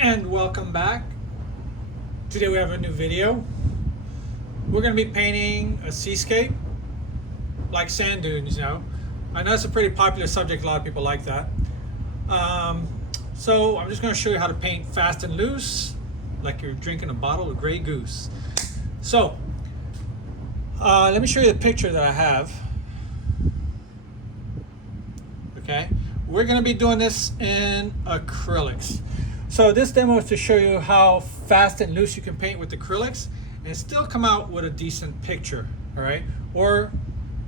And welcome back. Today we have a new video. We're going to be painting a seascape, like sand dunes, you know. I know it's a pretty popular subject, a lot of people like that. So I'm just going to show you how to paint fast and loose, like you're drinking a bottle of Grey Goose. So, let me show you the picture that I have. Okay, we're going to be doing this in acrylics. So this demo is to show you how fast and loose you can paint with acrylics and still come out with a decent picture, all right? Or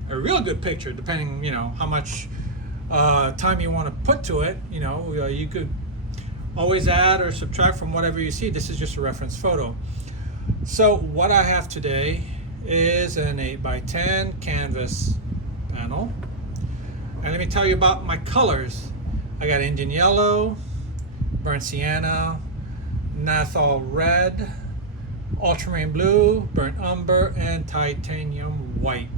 a real good picture, depending, you know, how much time you want to put to it. You know, you could always add or subtract from whatever you see. This is just a reference photo. So what I have today is an 8x10 canvas panel. And let me tell you about my colors. I got Indian yellow, burnt sienna, naphthol red, ultramarine blue, burnt umber, and titanium white.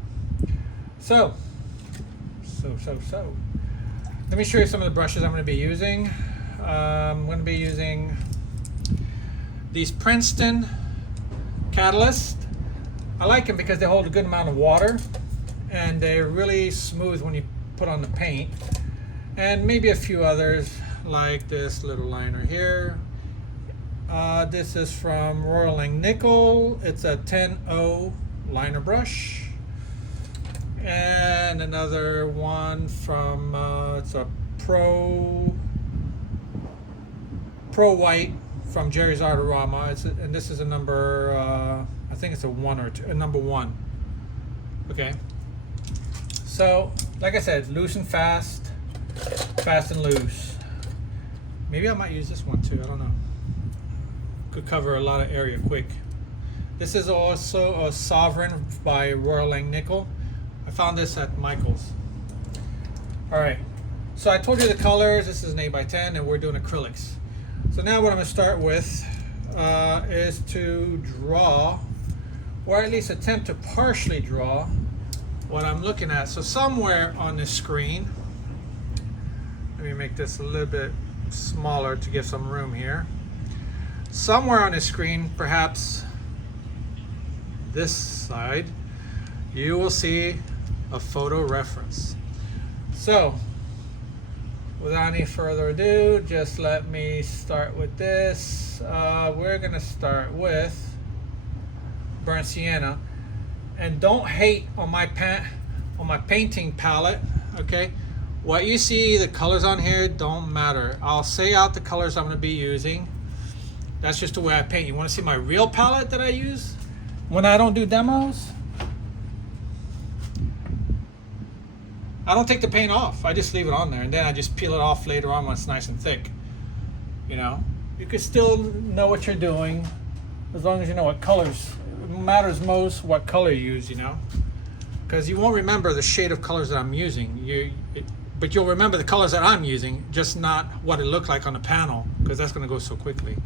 So. Let me show you some of the brushes I'm going to be using. I'm going to be using these Princeton Catalyst. I like them because they hold a good amount of water and they're really smooth when you put on the paint. And maybe a few others like this little liner here. This is from Royal Nickel. It's a 10-0 liner brush. And another one from it's a Pro White from Jerry's Artorama. And this is a number I think it's a 1 or 2, number 1. Okay. So like I said, loose and fast and loose. Maybe I might use this one too, I don't know. Could cover a lot of area quick. This is also a Sovereign by Royal Nickel. I found this at Michael's. Alright, so I told you the colors. This is an 8x10 and we're doing acrylics. So now what I'm going to start with is to draw, or at least attempt to partially draw what I'm looking at. So somewhere on this screen, let me make this a little bit smaller to give some room here. Somewhere on the screen, perhaps this side, you will see a photo reference. So without any further ado, just let me start with this. We're gonna start with burnt sienna, and don't hate on my painting palette. Okay, what you see, the colors on here don't matter. I'll say out the colors I'm going to be using. That's just the way I paint. You want to see my real palette that I use when I don't do demos? I don't take the paint off. I just leave it on there, and then I just peel it off later on when it's nice and thick. You know, you can still know what you're doing as long as you know what colors. It matters most what color you use, you know, because you won't remember the shade of colors that I'm using. But you'll remember the colors that I'm using, just not what it looked like on the panel, because that's going to go so quickly.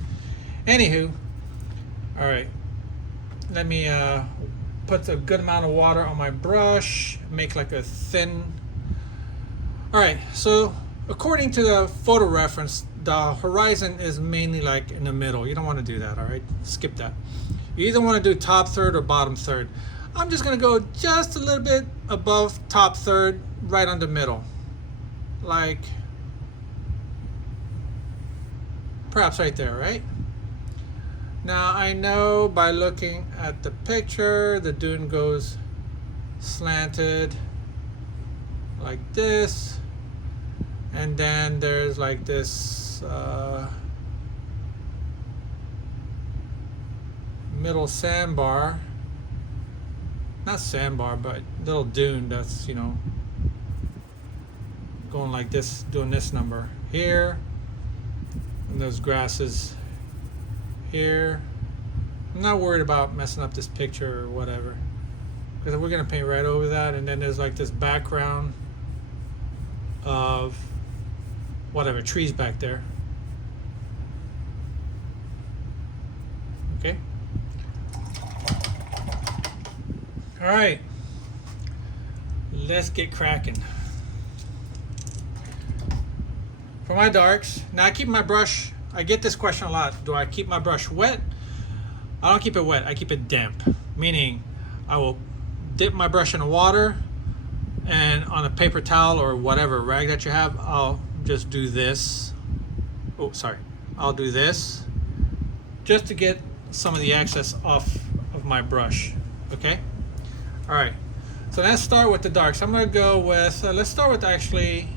Anywho, all right, let me put a good amount of water on my brush, make like a thin. All right, so according to the photo reference, the horizon is mainly like in the middle. You don't want to do that, all right? Skip that. You either want to do top third or bottom third. I'm just going to go just a little bit above top third, right on the middle. Like, perhaps right there, right? Now, I know by looking at the picture, the dune goes slanted like this. And then there's like this middle sandbar. Not sandbar, but little dune that's, you know, going like this, doing this number here. And those grasses here. I'm not worried about messing up this picture or whatever, because we're going to paint right over that. And then there's like this background of whatever, trees back there. Okay. All right, let's get cracking. For my darks, now I keep my brush I get this question a lot. Do I keep my brush wet? I don't keep it wet. I keep it damp. Meaning, I will dip my brush in the water, and on a paper towel or whatever rag that you have, I'll just do this. Oh, sorry. I'll do this just to get some of the excess off of my brush. Okay? All right. So let's start with the darks. I'm going to go with, let's start with actually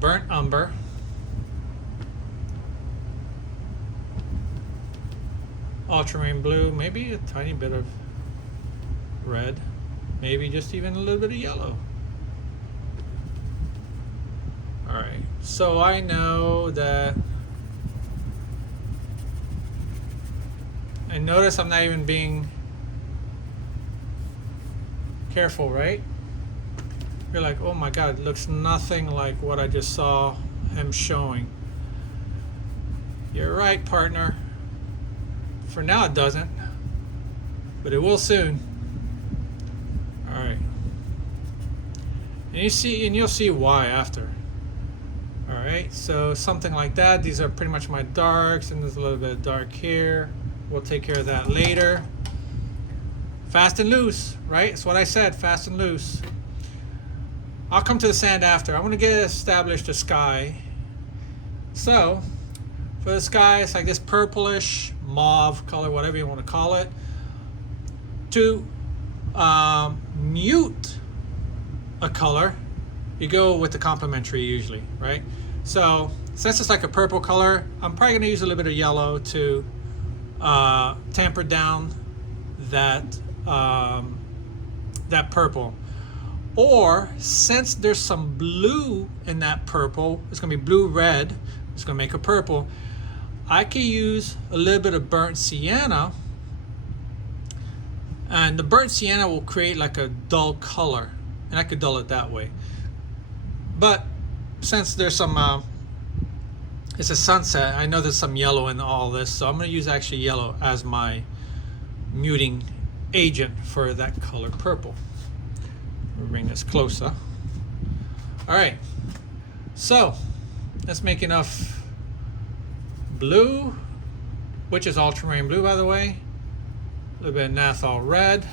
burnt umber. Ultramarine blue, maybe a tiny bit of red, maybe just even a little bit of yellow. All right, so I know that, and notice I'm not even being careful, right? You're like, oh my God, it looks nothing like what I just saw him showing. You're right, partner. For now it doesn't, but it will soon. All right, and you'll see why after. All right, so something like that. These are pretty much my darks, and there's a little bit of dark here. We'll take care of that later. Fast and loose, right? That's what I said, fast and loose. I'll come to the sand after. I want to get established the sky. So for the sky, it's like this purplish mauve color, whatever you want to call it. To mute a color, you go with the complementary usually, right? So since it's like a purple color, I'm probably going to use a little bit of yellow to tamper down that that purple. Or since there's some blue in that purple, it's going to be blue-red, it's going to make a purple, I could use a little bit of burnt sienna, and the burnt sienna will create like a dull color, and I could dull it that way. But since there's some, it's a sunset, I know there's some yellow in all this, so I'm going to use actually yellow as my muting agent for that color purple. We'll bring this closer. All right, so let's make enough blue, which is ultramarine blue, by the way. A little bit of naphthol red.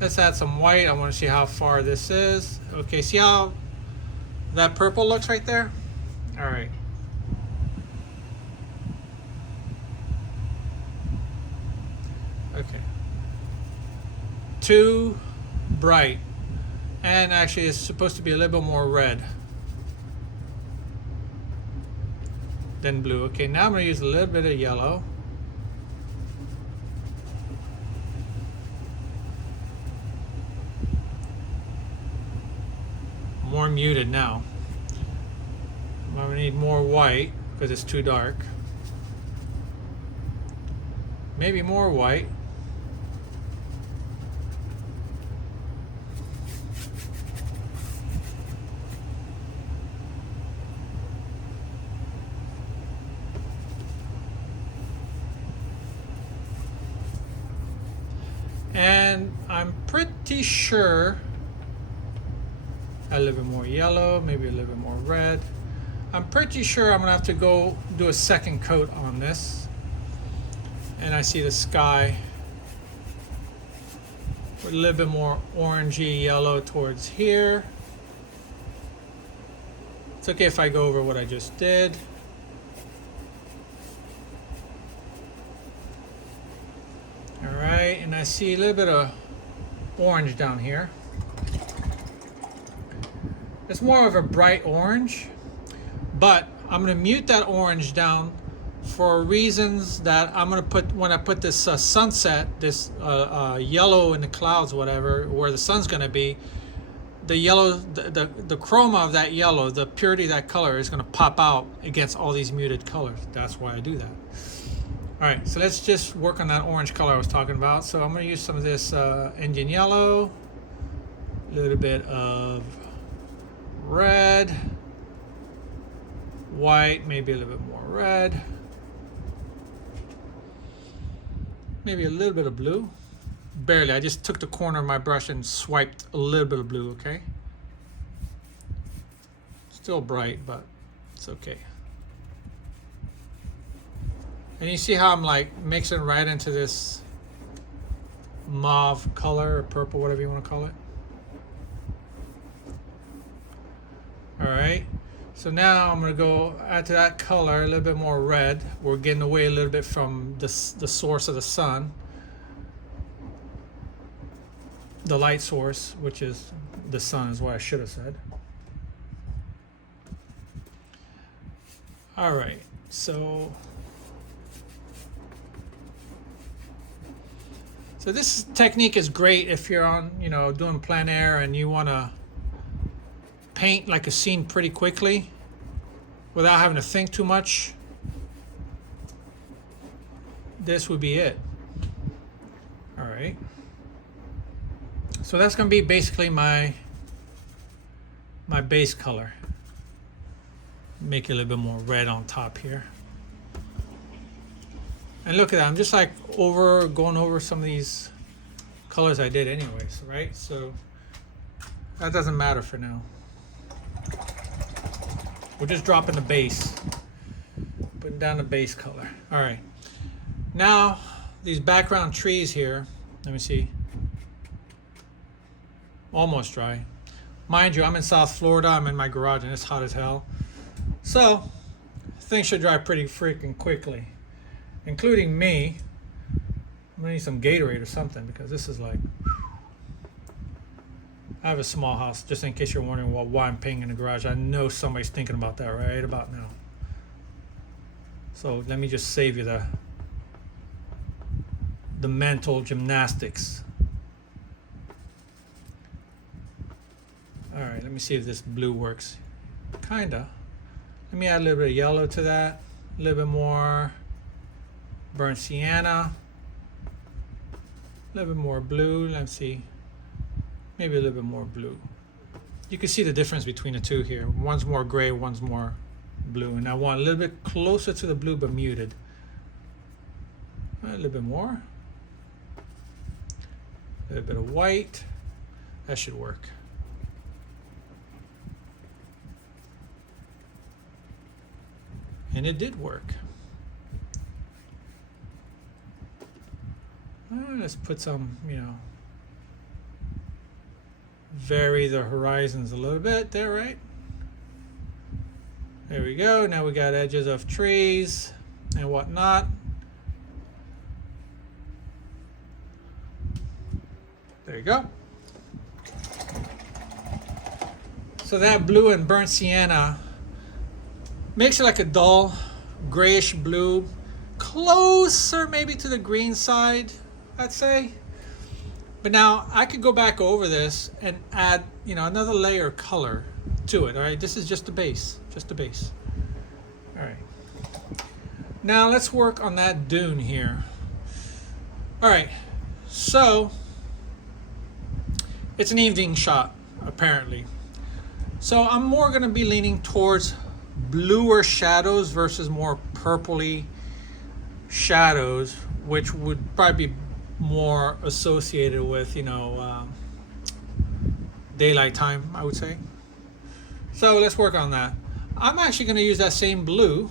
Let's add some white. I want to see how far this is. Okay, see how that purple looks right there? All right. Okay. Too bright. And actually it's supposed to be a little bit more red than blue. Okay, now I'm going to use a little bit of yellow. More muted now. I'm going to need more white because it's too dark. Maybe more white. And I'm pretty sure a little bit more yellow, maybe a little bit more red. I'm pretty sure I'm gonna have to go do a second coat on this. And I see the sky with a little bit more orangey yellow towards here. It's okay if I go over what I just did. All right, and I see a little bit of orange down here. It's more of a bright orange, but I'm going to mute that orange down for reasons that I'm going to put when I put this sunset, this yellow in the clouds, whatever, where the sun's going to be. The yellow, the chroma of that yellow, the purity of that color is going to pop out against all these muted colors. That's why I do that. All right, so let's just work on that orange color I was talking about. So I'm going to use some of this Indian yellow, a little bit of red, white, maybe a little bit more red, maybe a little bit of blue. Barely, I just took the corner of my brush and swiped a little bit of blue, okay? Still bright, but it's okay. And you see how I'm like mixing right into this mauve color or purple, whatever you want to call it. All right. So now I'm going to go add to that color a little bit more red. We're getting away a little bit from the source of the sun. The light source, which is the sun, is what I should have said. All right. So this technique is great if you're on, doing plein air and you want to paint like a scene pretty quickly without having to think too much. This would be it. All right. So that's going to be basically my base color. Make it a little bit more red on top here. And look at that, I'm just like going over some of these colors I did anyways, right? So that doesn't matter for now. We're just dropping the base, putting down the base color. All right, now these background trees here, let me see, almost dry. Mind you, I'm in South Florida, I'm in my garage and it's hot as hell. So things should dry pretty freaking quickly, including me. I'm gonna need some Gatorade or something because this is like, I have a small house, just in case you're wondering why I'm painting in the garage. I know somebody's thinking about that right about now. So let me just save you the mental gymnastics. All right, let me see if this blue works. Kinda. Let me add a little bit of yellow to that, a little bit more burnt sienna, a little bit more blue. Let's see, maybe a little bit more blue. You can see the difference between the two here. One's more gray, one's more blue, and I want a little bit closer to the blue but muted. A little bit more, a little bit of white. That should work. And it did work. Let's put some, vary the horizons a little bit there, right? There we go. Now we got edges of trees and whatnot. There you go. So that blue and burnt sienna makes it like a dull grayish blue, closer maybe to the green side, I'd say. But now I could go back over this and add, another layer of color to it. All right, this is just the base, All right. Now let's work on that dune here. All right, so it's an evening shot apparently. So I'm more going to be leaning towards bluer shadows versus more purpley shadows, which would probably be more associated with daylight time, I would say. So let's work on that. I'm actually going to use that same blue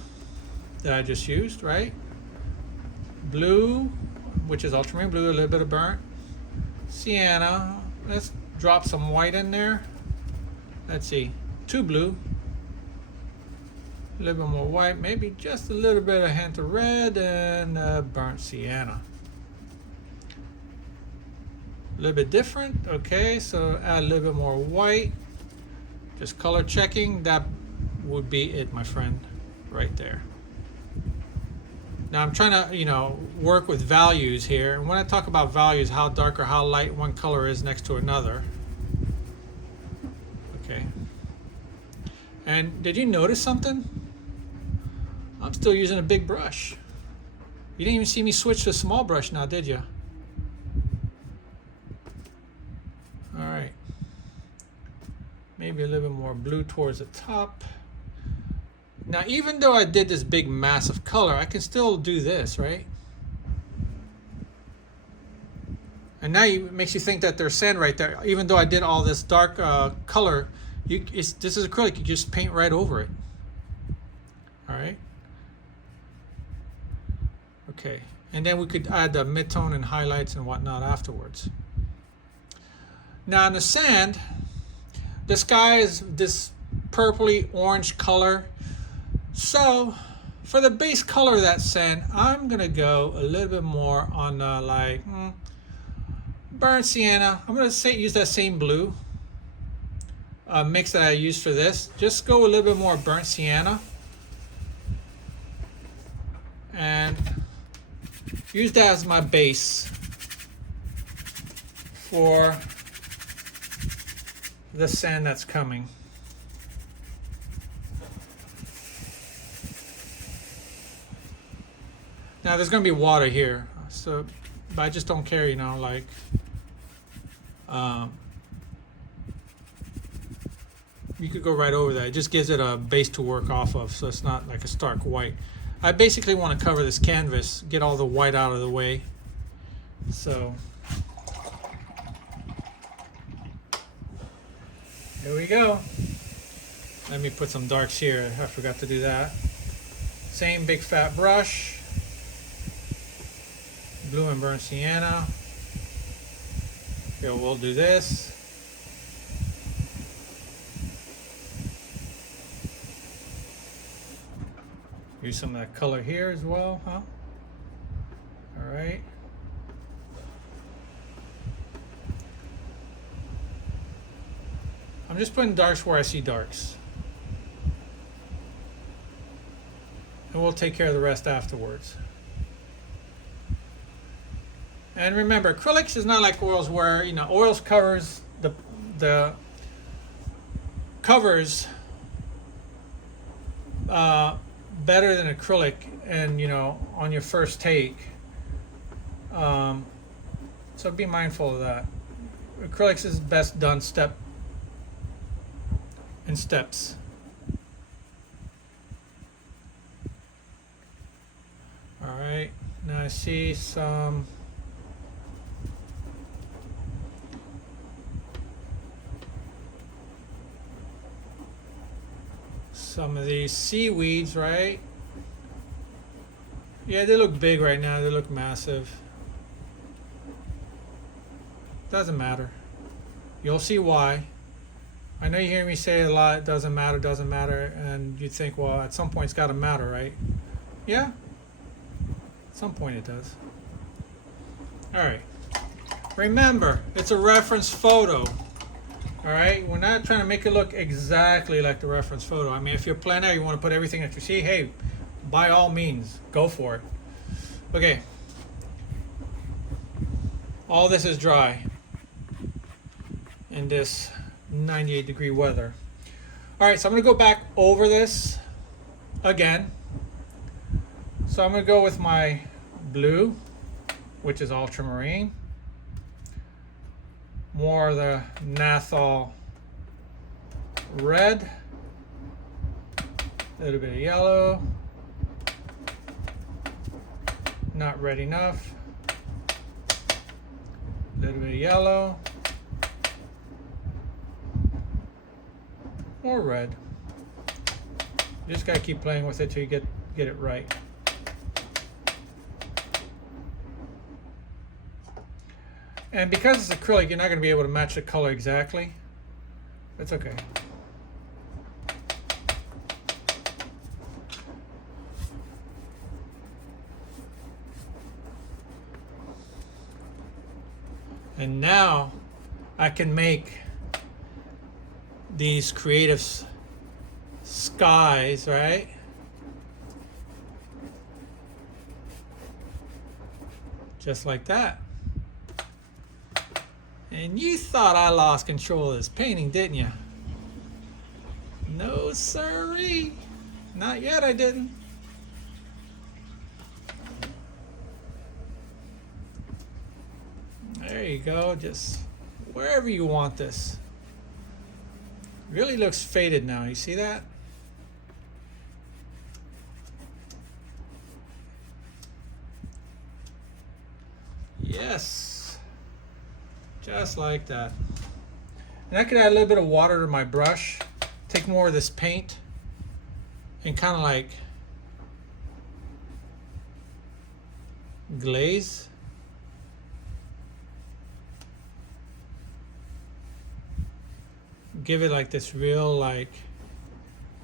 that I just used, right? Blue, which is ultramarine blue, a little bit of burnt sienna. Let's drop some white in there. Let's see, 2 blue, a little bit more white, maybe just a little bit of hint of red, and burnt sienna. A little bit different. Okay, so add a little bit more white. Just color checking. That would be it, my friend, right there. Now I'm trying to, work with values here. And when I talk about values, how dark or how light one color is next to another. Okay. And did you notice something? I'm still using a big brush. You didn't even see me switch to a small brush now, did you? All right. Maybe a little bit more blue towards the top. Now, even though I did this big mass of color, I can still do this, right? And now it makes you think that there's sand right there. Even though I did all this dark color, this is acrylic. You just paint right over it. All right. Okay, and then we could add the midtone and highlights and whatnot afterwards. Now in the sand, the sky is this purpley orange color. So for the base color of that sand, I'm gonna go a little bit more on like burnt sienna. I'm gonna use that same blue mix that I used for this. Just go a little bit more burnt sienna and use that as my base for the sand that's coming. Now there's going to be water here, so but I just don't care, you know, like you could go right over that. It just gives it a base to work off of, so it's not like a stark white. I basically want to cover this canvas, get all the white out of the way. So here we go. Let me put some darks here. I forgot to do that. Same big fat brush. Blue and burnt sienna. Here, we'll do this. Use some of that color here as well, huh? All right. I'm just putting darks where I see darks. And we'll take care of the rest afterwards. And remember, acrylics is not like oils where, you know, oils covers the covers better than acrylic, and you know, on your first take. So be mindful of that. Acrylics is best done in steps. All right, now I see some of these seaweeds, right? Yeah, they look big right now. They look massive. Doesn't matter. You'll see why. I know you hear me say a lot, it doesn't matter, and you think, well, at some point it's got to matter, right? Yeah, at some point it does. All right. Remember, it's a reference photo. All right, we're not trying to make it look exactly like the reference photo. I mean, if you're planning out, you want to put everything that you see, hey, by all means, go for it. Okay. All this is dry in this 98-degree weather. All right, so I'm going to go back over this again. So I'm going to go with my blue, which is ultramarine. More of the Nathal red, a little bit of yellow, not red enough, a little bit of yellow, more red. You just gotta keep playing with it till you get it right. And because it's acrylic, you're not going to be able to match the color exactly. It's okay. And now I can make these creative skies, right? Just like that. And you thought I lost control of this painting, didn't you? No, sirree. Not yet, I didn't. There you go, just wherever you want this. Really looks faded now, you see that? Yes. Just like that. And I could add a little bit of water to my brush, take more of this paint, and kind of like glaze. Give it like this real, like,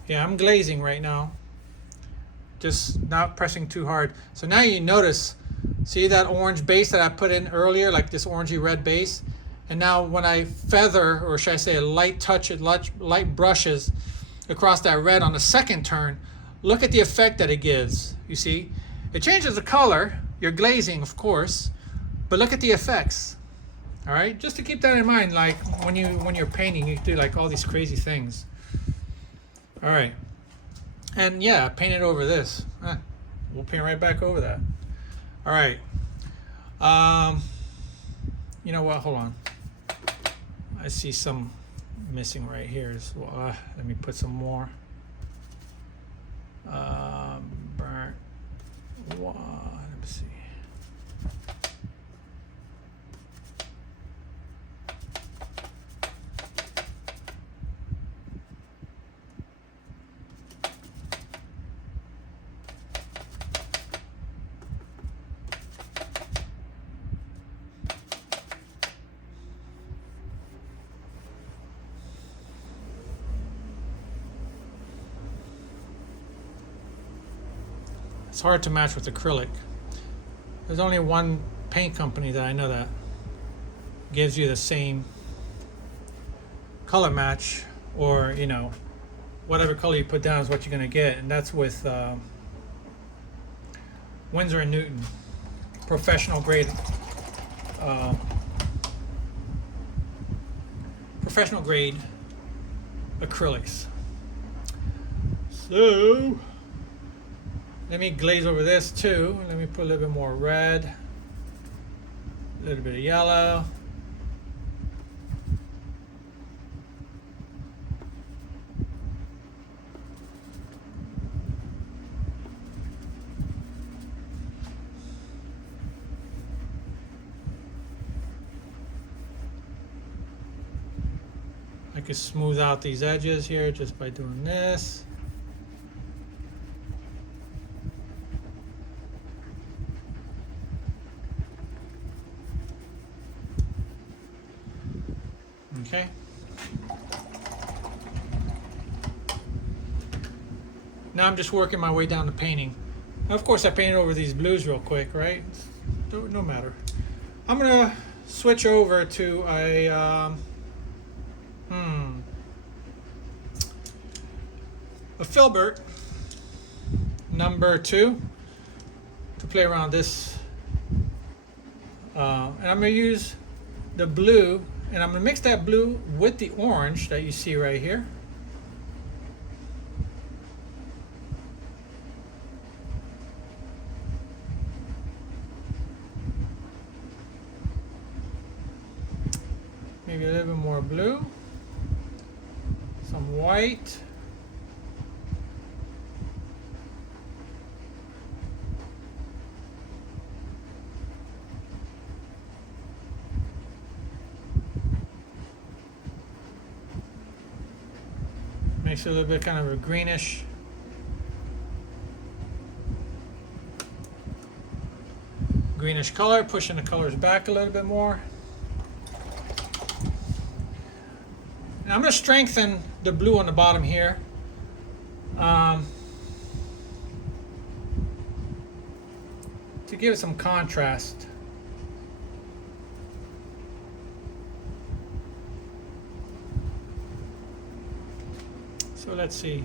yeah, I'm glazing right now. Just not pressing too hard. So now you notice, see that orange base that I put in earlier, like this orangey red base? And now when I feather, or should I say a light touch, light brushes across that red on the second turn, look at the effect that it gives. You see? It changes the color, you're glazing of course, but look at the effects. All right, just to keep that in mind, like when you're painting, you do like all these crazy things. All right, and yeah, I painted over this. We'll paint right back over that. All right. You know what? Hold on. I see some missing right here as well. Let me put some more. Burnt one. Let me see. It's hard to match with acrylic. There's only one paint company that I know that gives you the same color match, or you know, whatever color you put down is what you're gonna get, and that's with Winsor & Newton, professional grade acrylics. So let me glaze over this too. Let me put a little bit more red, a little bit of yellow. I can smooth out these edges here just by doing this. Okay. Now I'm just working my way down to painting. Now, of course, I painted over these blues real quick, right? No matter. I'm gonna switch over to a filbert number 2 to play around this, and I'm gonna use the blue. And I'm going to mix that blue with the orange that you see right here. Maybe a little bit more blue. Some white. Makes it a little bit kind of a greenish. Greenish color, pushing the colors back a little bit more. Now I'm going to strengthen the blue on the bottom here. To give it some contrast. So let's see.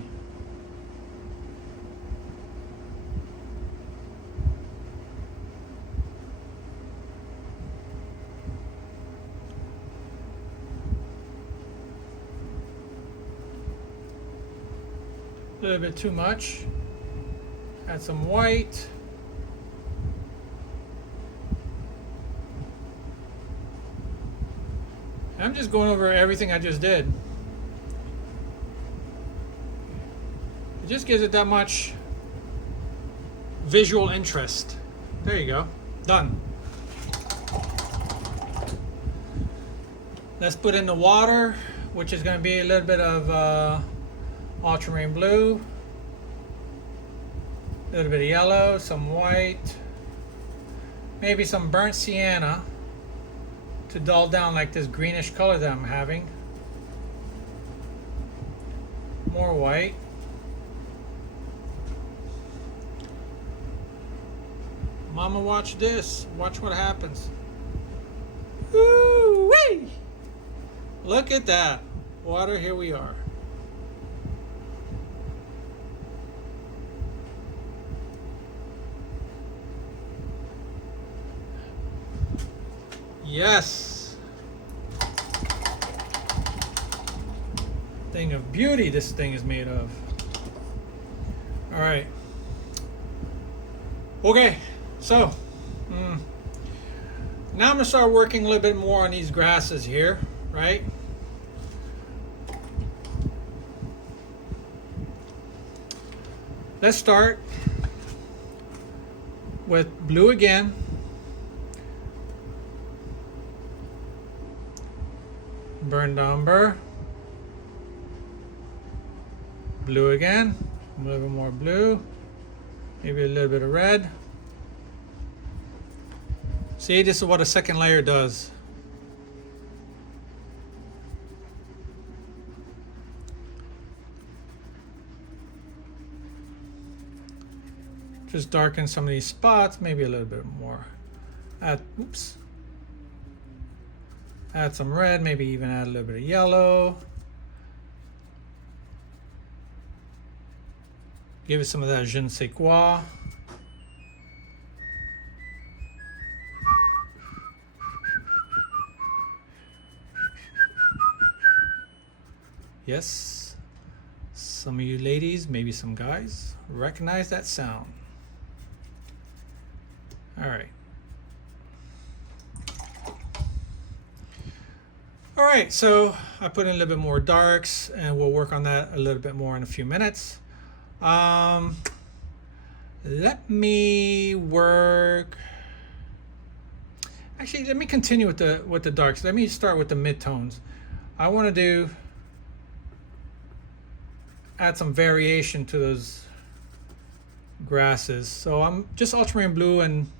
A little bit too much. Add some white. I'm just going over everything I just did. It just gives it that much visual interest. There you go. Done. Let's put in the water, which is going to be a little bit of ultramarine blue, a little bit of yellow, some white, maybe some burnt sienna to dull down like this greenish color that I'm having. More white. Mama, watch this. Watch what happens. Woo-wee! Look at that. Water, here we are. Yes. Thing of beauty this thing is made of. All right. Okay, so now I'm gonna start working a little bit more on these grasses here, right? Let's start with blue again. Burnt umber. Blue again. A little bit more blue. Maybe a little bit of red. See, this is what a second layer does. Just darken some of these spots, maybe a little bit more. Add some red, maybe even add a little bit of yellow. Give it some of that je ne sais quoi. Yes, some of you ladies, maybe some guys, recognize that sound. All right. All right, so I put in a little bit more darks, and we'll work on that a little bit more in a few minutes. Let me work. Actually, let me continue with the darks. Let me start with the midtones. I want to add some variation to those grasses. So I'm just ultramarine blue and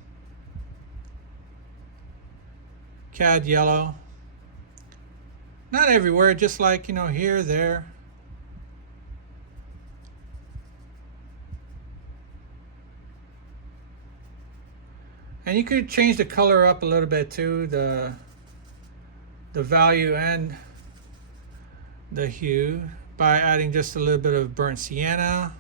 cad yellow. Not everywhere, just like, you know, here, there. And you could change the color up a little bit too, the value and the hue, by adding just a little bit of burnt sienna.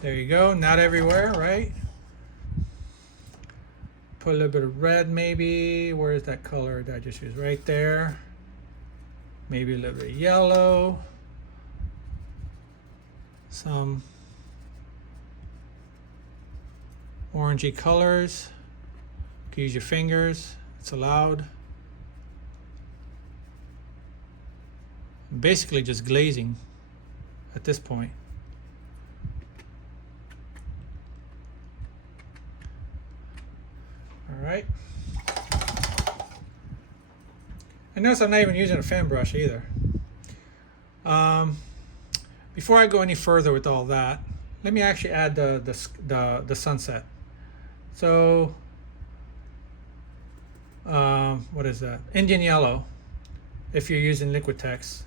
There you go, not everywhere, right? Put a little bit of red maybe. Where's that color that I just used? Right there. Maybe a little bit of yellow. Some orangey colors. You can use your fingers, it's allowed. Basically just glazing at this point. All right. And notice I'm not even using a fan brush either. Before I go any further with all that, let me actually add the sunset. So, what is that? Indian yellow, if you're using Liquitex.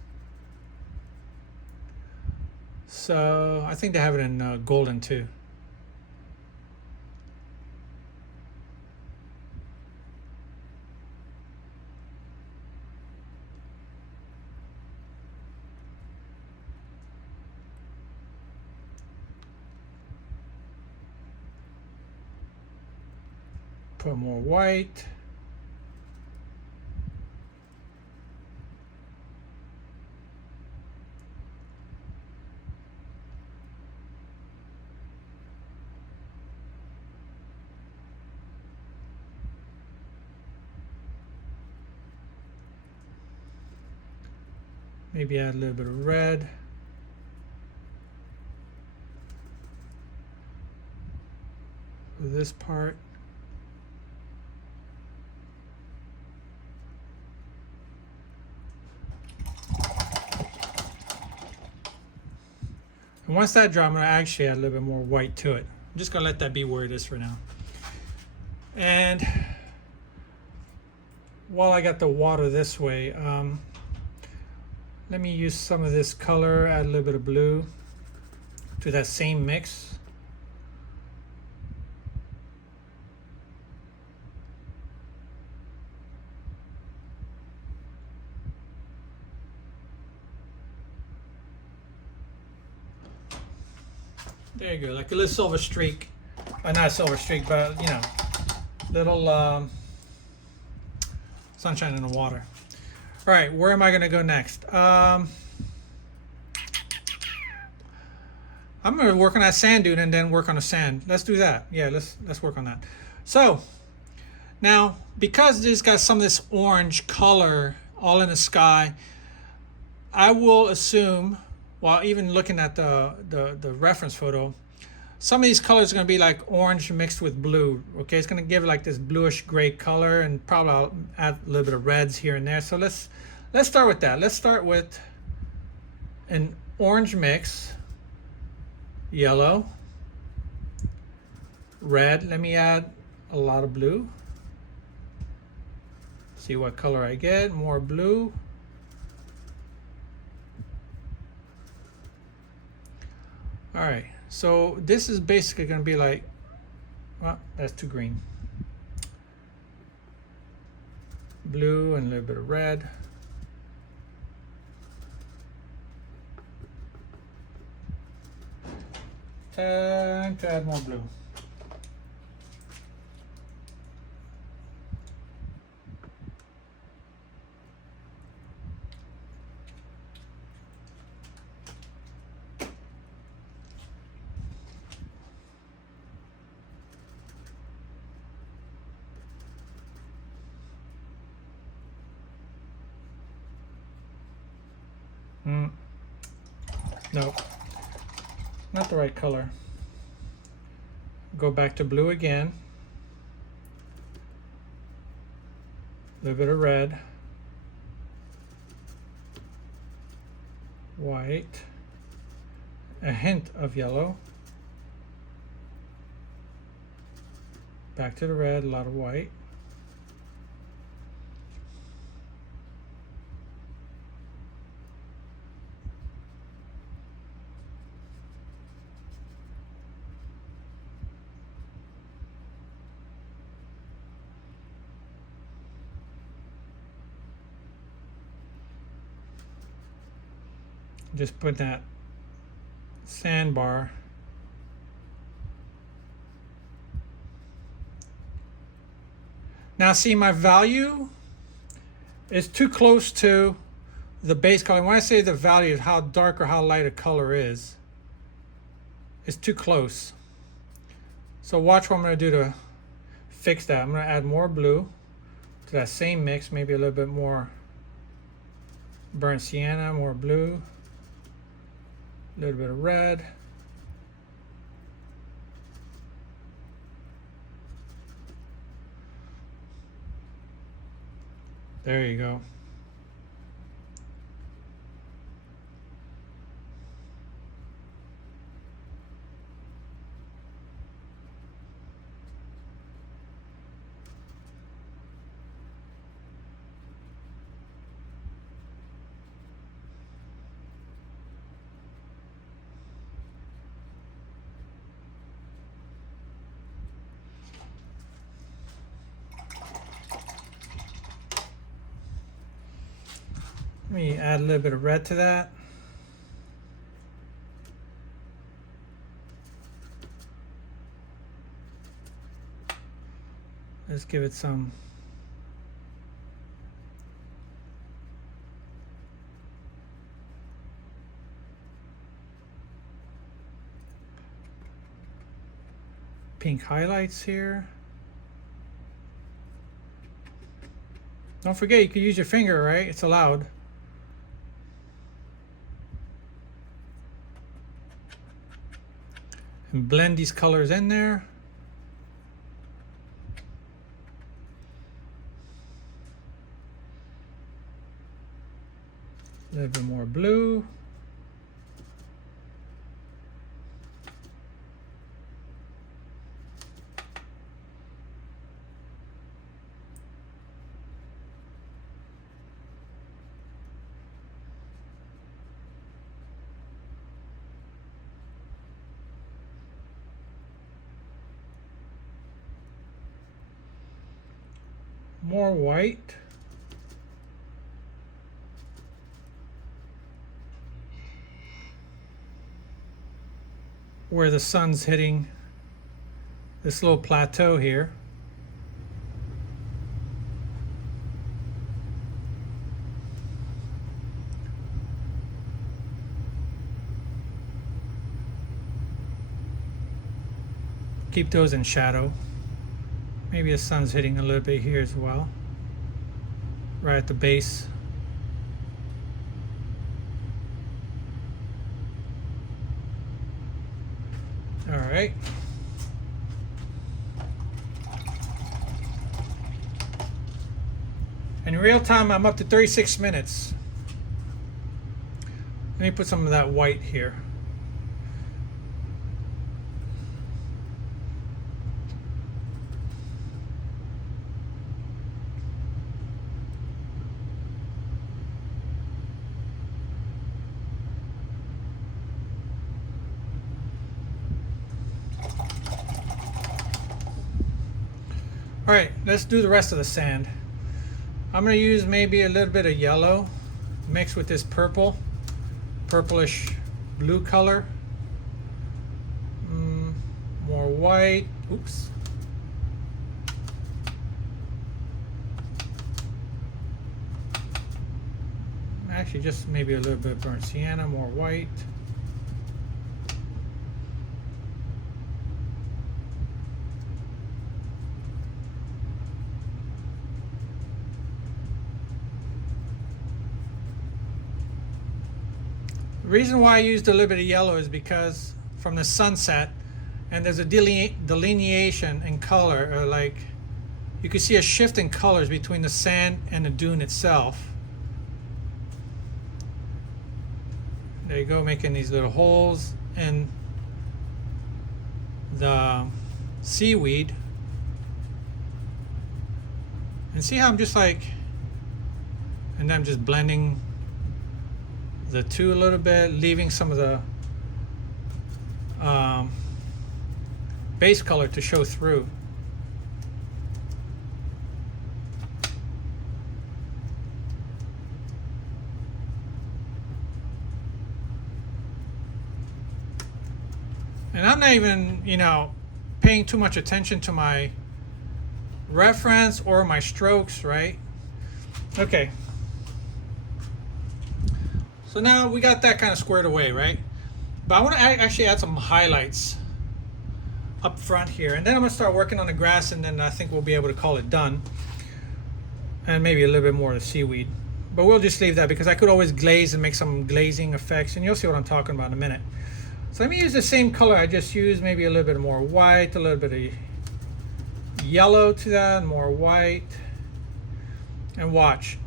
So I think they have it in golden too. Put more white. Maybe add a little bit of red. For this part. And once that dries, I'm going to actually add a little bit more white to it. I'm just going to let that be where it is for now. And while I got the water this way, let me use some of this color, add a little bit of blue to that same mix. There you go, like a little silver streak. Not a silver streak, but you know, little sunshine in the water. All right, where am I going to go next? I'm going to work on that sand dune and then work on the sand. Let's do that. Yeah, let's work on that. So now, because this got some of this orange color all in the sky, I will assume, while even looking at the reference photo, some of these colors are going to be like orange mixed with blue. Okay, it's going to give it like this bluish gray color, and probably I'll add a little bit of reds here and there. So let's start with that. Let's start with an orange mix, yellow, red. Let me add a lot of blue. See what color I get. More blue. All right. So this is basically going to be like, well, that's too green. Blue and a little bit of red. Time to add more blue. No, not the right color. Go back to blue again. A little bit of red. White. A hint of yellow. Back to the red, a lot of white. Just put that sandbar now. See, my value is too close to the base color. When I say the value is how dark or how light a color is, it's too close. So watch what I'm going to do to fix that. I'm going to add more blue to that same mix, maybe a little bit more burnt sienna, more blue. A little bit of red. There you go. Let me add a little bit of red to that. Let's give it some pink highlights here. Don't forget, you can use your finger, right? It's allowed. And blend these colors in there. A little bit more blue. more white. Where the sun's hitting this little plateau here. Keep those in shadow. Maybe the sun's hitting a little bit here as well, right at the base. All right. In real time, I'm up to 36 minutes. Let me put some of that white here. All right, let's do the rest of the sand. I'm going to use maybe a little bit of yellow mixed with this purplish blue color. More white. Oops. Actually, just maybe a little bit of burnt sienna, more white. The reason why I used a little bit of yellow is because from the sunset, and there's a delineation in color, like you can see a shift in colors between the sand and the dune itself. There you go, making these little holes in the seaweed. And see how I'm just like, and then I'm just blending the two a little bit, leaving some of the base color to show through. And I'm not even, paying too much attention to my reference or my strokes, right? Okay. So now we got that kind of squared away, right? But I want to actually add some highlights up front here. And then I'm going to start working on the grass, and then I think we'll be able to call it done. And maybe a little bit more of the seaweed. But we'll just leave that because I could always glaze and make some glazing effects. And you'll see what I'm talking about in a minute. So let me use the same color I just used, maybe a little bit more white, a little bit of yellow to that, more white. And watch.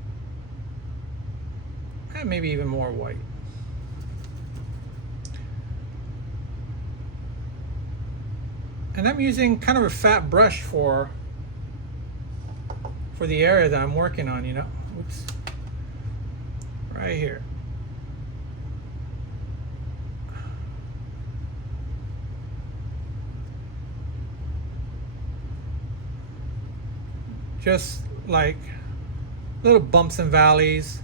And maybe even more white. And I'm using kind of a fat brush for the area that I'm working on, Oops. Right here. Just like little bumps and valleys.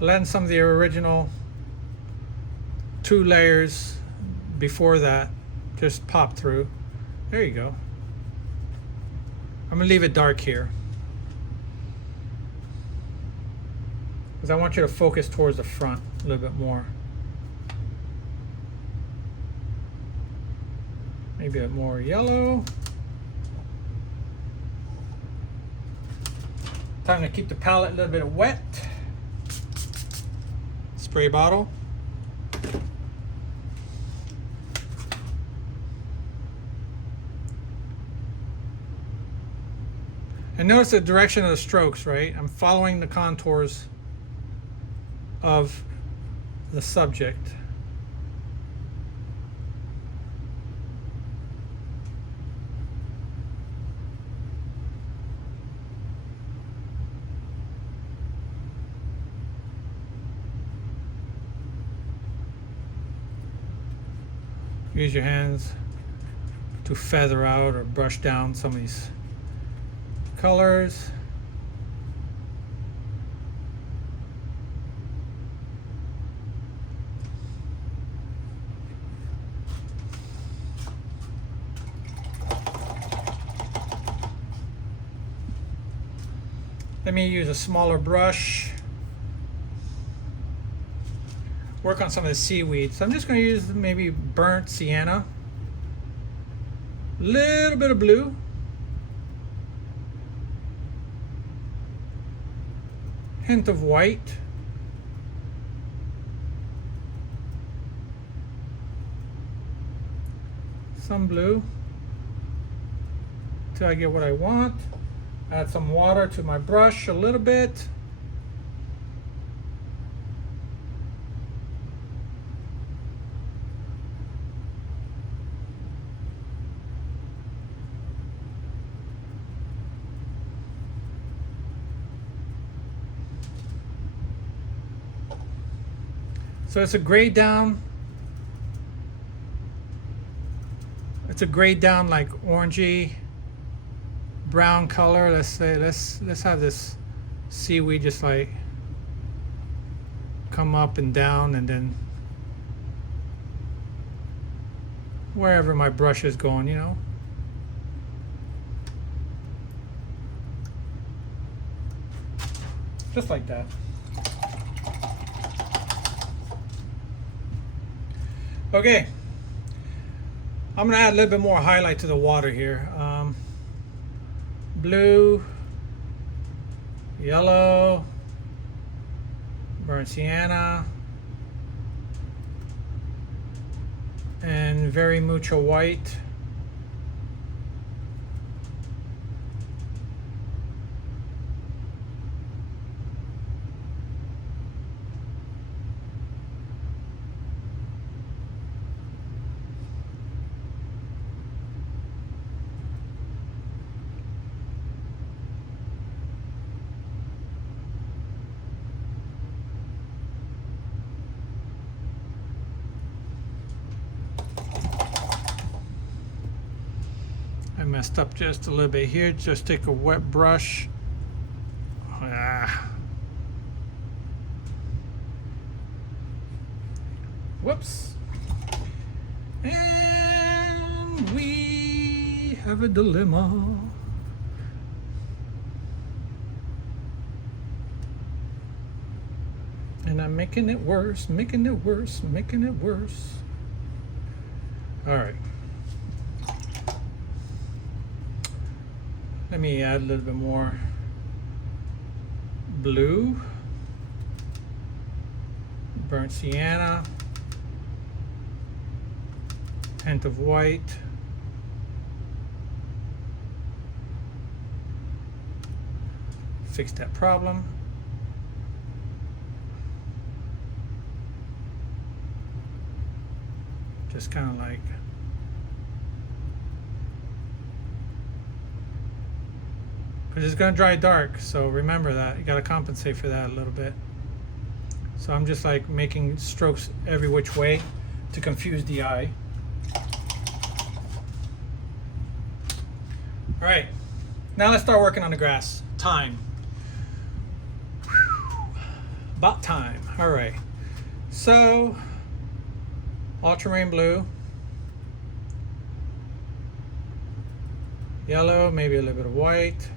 Letting some of the original 2 layers before that just pop through. There you go. I'm gonna leave it dark here because I want you to focus towards the front a little bit more. Maybe a more yellow. Time to keep the palette a little bit wet. Spray bottle. And notice the direction of the strokes, right? I'm following the contours of the subject. use your hands to feather out or brush down some of these colors. Let me use a smaller brush. Work on some of the seaweed. So I'm just going to use maybe burnt sienna. Little bit of blue. Hint of white. Some blue. Till I get what I want. Add some water to my brush a little bit. So it's a grade down. It's a grade down like orangey brown color. Let's say let's have this seaweed just like come up and down, and then wherever my brush is going, you know. Just like that. Okay, I'm gonna add a little bit more highlight to the water here. Blue, yellow, burnt sienna, and very mucho white. I messed up just a little bit here. Just take a wet brush. Whoops. And we have a dilemma. And I'm making it worse, making it worse, making it worse. All right. Let me add a little bit more blue, burnt sienna, hint of white, fix that problem. Just kind of like because it's going to dry dark, so remember that. You got to compensate for that a little bit. So I'm just like making strokes every which way to confuse the eye. All right, now let's start working on the grass. Time. About time. All right. So, ultramarine blue, yellow, maybe a little bit of white.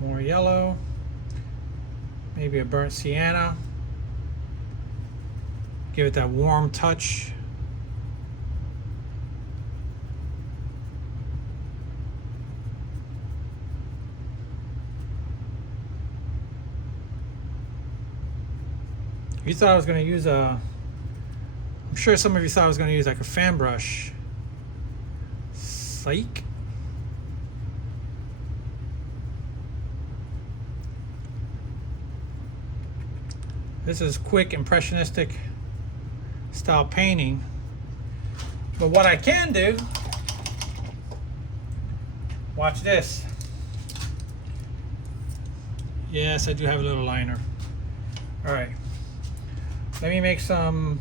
More yellow, maybe a burnt sienna. Give it that warm touch. You thought I was going to use I'm sure some of you thought I was going to use like a fan brush. Psych. This is quick impressionistic style painting. But what I can do, watch this. Yes, I do have a little liner. All right, let me make some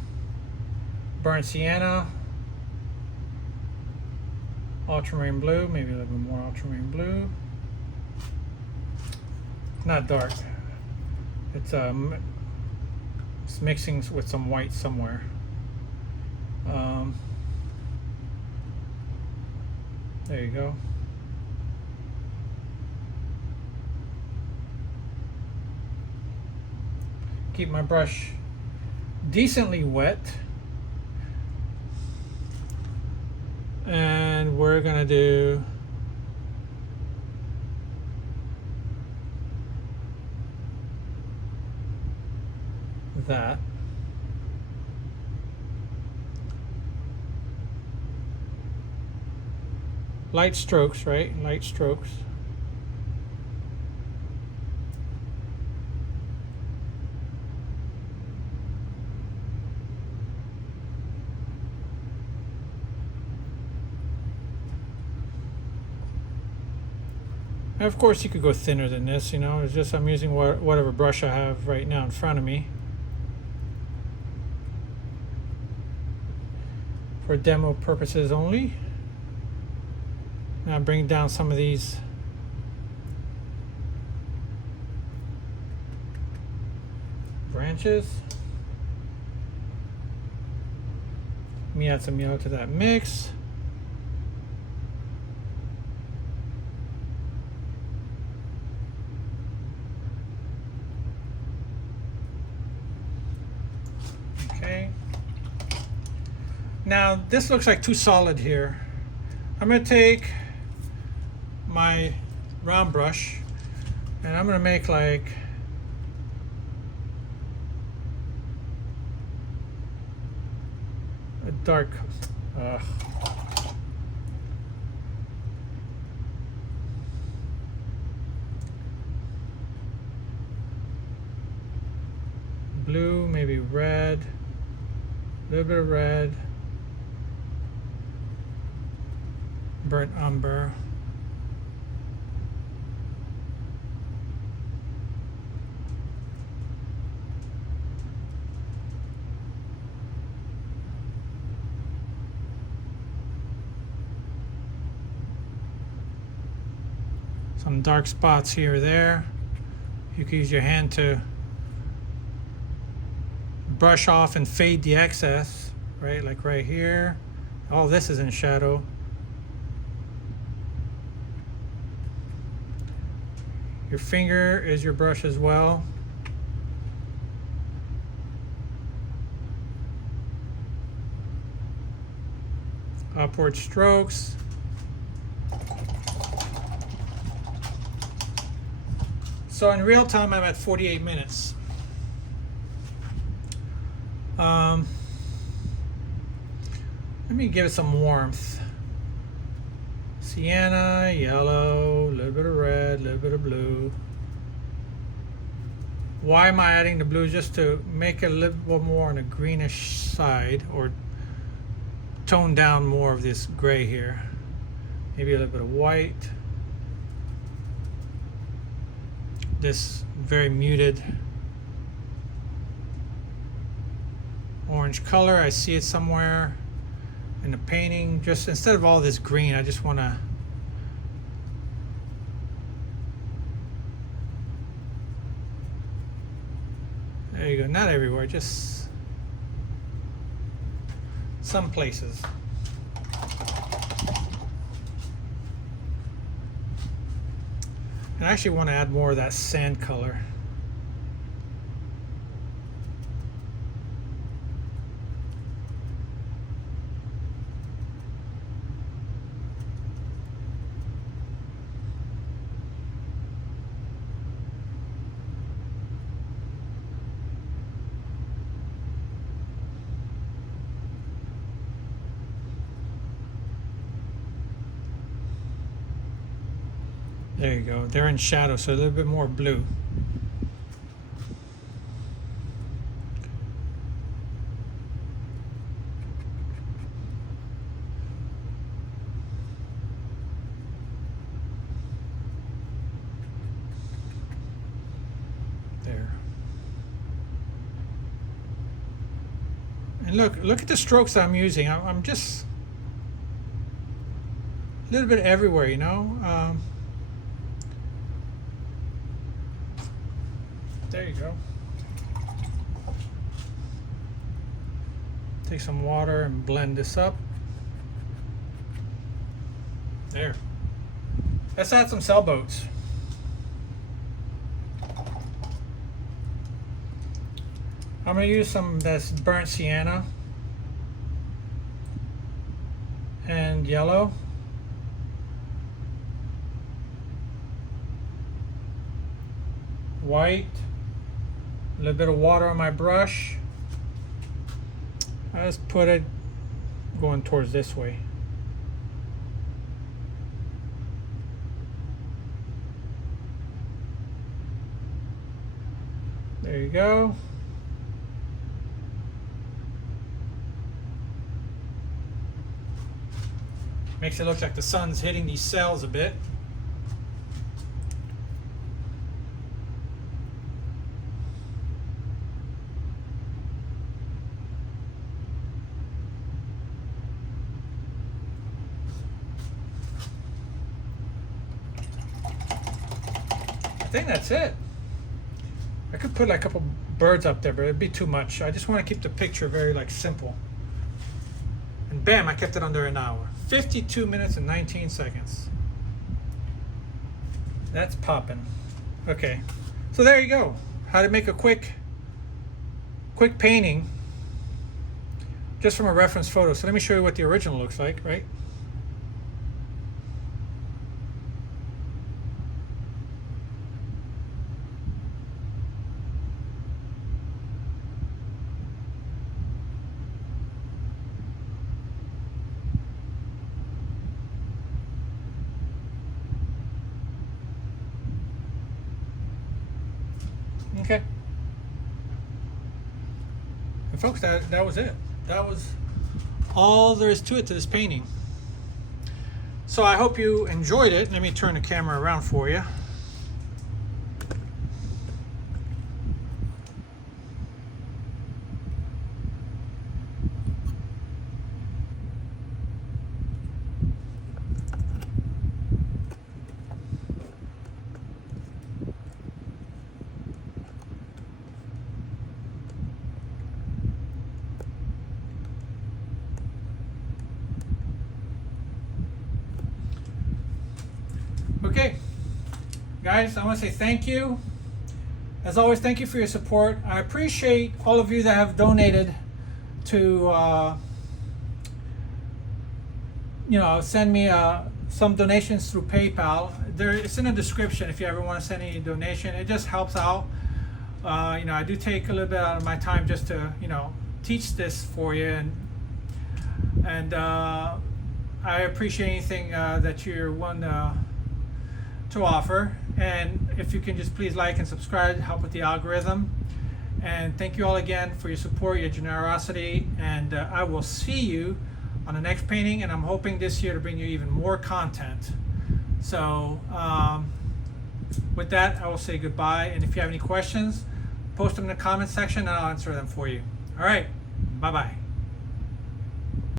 burnt sienna, ultramarine blue, maybe a little bit more ultramarine blue. Not dark. It's mixing with some white somewhere. There you go. Keep my brush decently wet. And we're gonna do that. Light strokes, right? Light strokes. And of course you could go thinner than this, you know, it's just I'm using whatever brush I have right now in front of me for demo purposes only. Now bring down some of these branches. Let me add some yellow to that mix. Okay. Now this looks like too solid here. I'm going to take my round brush and I'm going to make like a dark blue, maybe red, a little bit of red, burnt umber. Some dark spots here or there. You can use your hand to brush off and fade the excess, right? Like right here. All this is in shadow. Your finger is your brush as well. Upward strokes. So in real time, I'm at 48 minutes. Let me give it some warmth. Sienna, yellow, a little bit of red, a little bit of blue. Why am I adding the blue? Just to make it a little bit more on the greenish side, or tone down more of this gray here. Maybe a little bit of white. This very muted orange color, I see it somewhere in the painting. Just instead of all this green, I just want to there you go, not everywhere, just some places. And I actually want to add more of that sand color. There you go. They're in shadow, so a little bit more blue. And look at the strokes I'm using. I'm just a little bit everywhere, you know. There you go. Take some water and blend this up. There. Let's add some sailboats. I'm going to use some of this burnt sienna and yellow. White. A little bit of water on my brush. I just put it going towards this way. There you go. Makes it look like the sun's hitting these cells a bit. I think that's it. I could put like a couple birds up there, but it'd be too much. I just want to keep the picture very like simple. And bam, I kept it under an hour. 52 minutes and 19 seconds. That's popping. Okay, so there you go. How to make a quick painting just from a reference photo. So let me show you what the original looks like, right? Okay. And folks, that was it. That was all there is to it, to this painting. So I hope you enjoyed it. Let me turn the camera around for you. Okay, guys, I want to say thank you. As always, thank you for your support. I appreciate all of you that have donated to, send me some donations through PayPal. It's in the description if you ever want to send any donation. It just helps out. I do take a little bit out of my time just to, teach this for you, and I appreciate anything that you're willing to offer. And if you can just please like and subscribe, help with the algorithm. And thank you all again for your support, your generosity, and I will see you on the next painting, and I'm hoping this year to bring you even more content. So with that, I will say goodbye, and if you have any questions, post them in the comment section and I'll answer them for you. All right, bye-bye.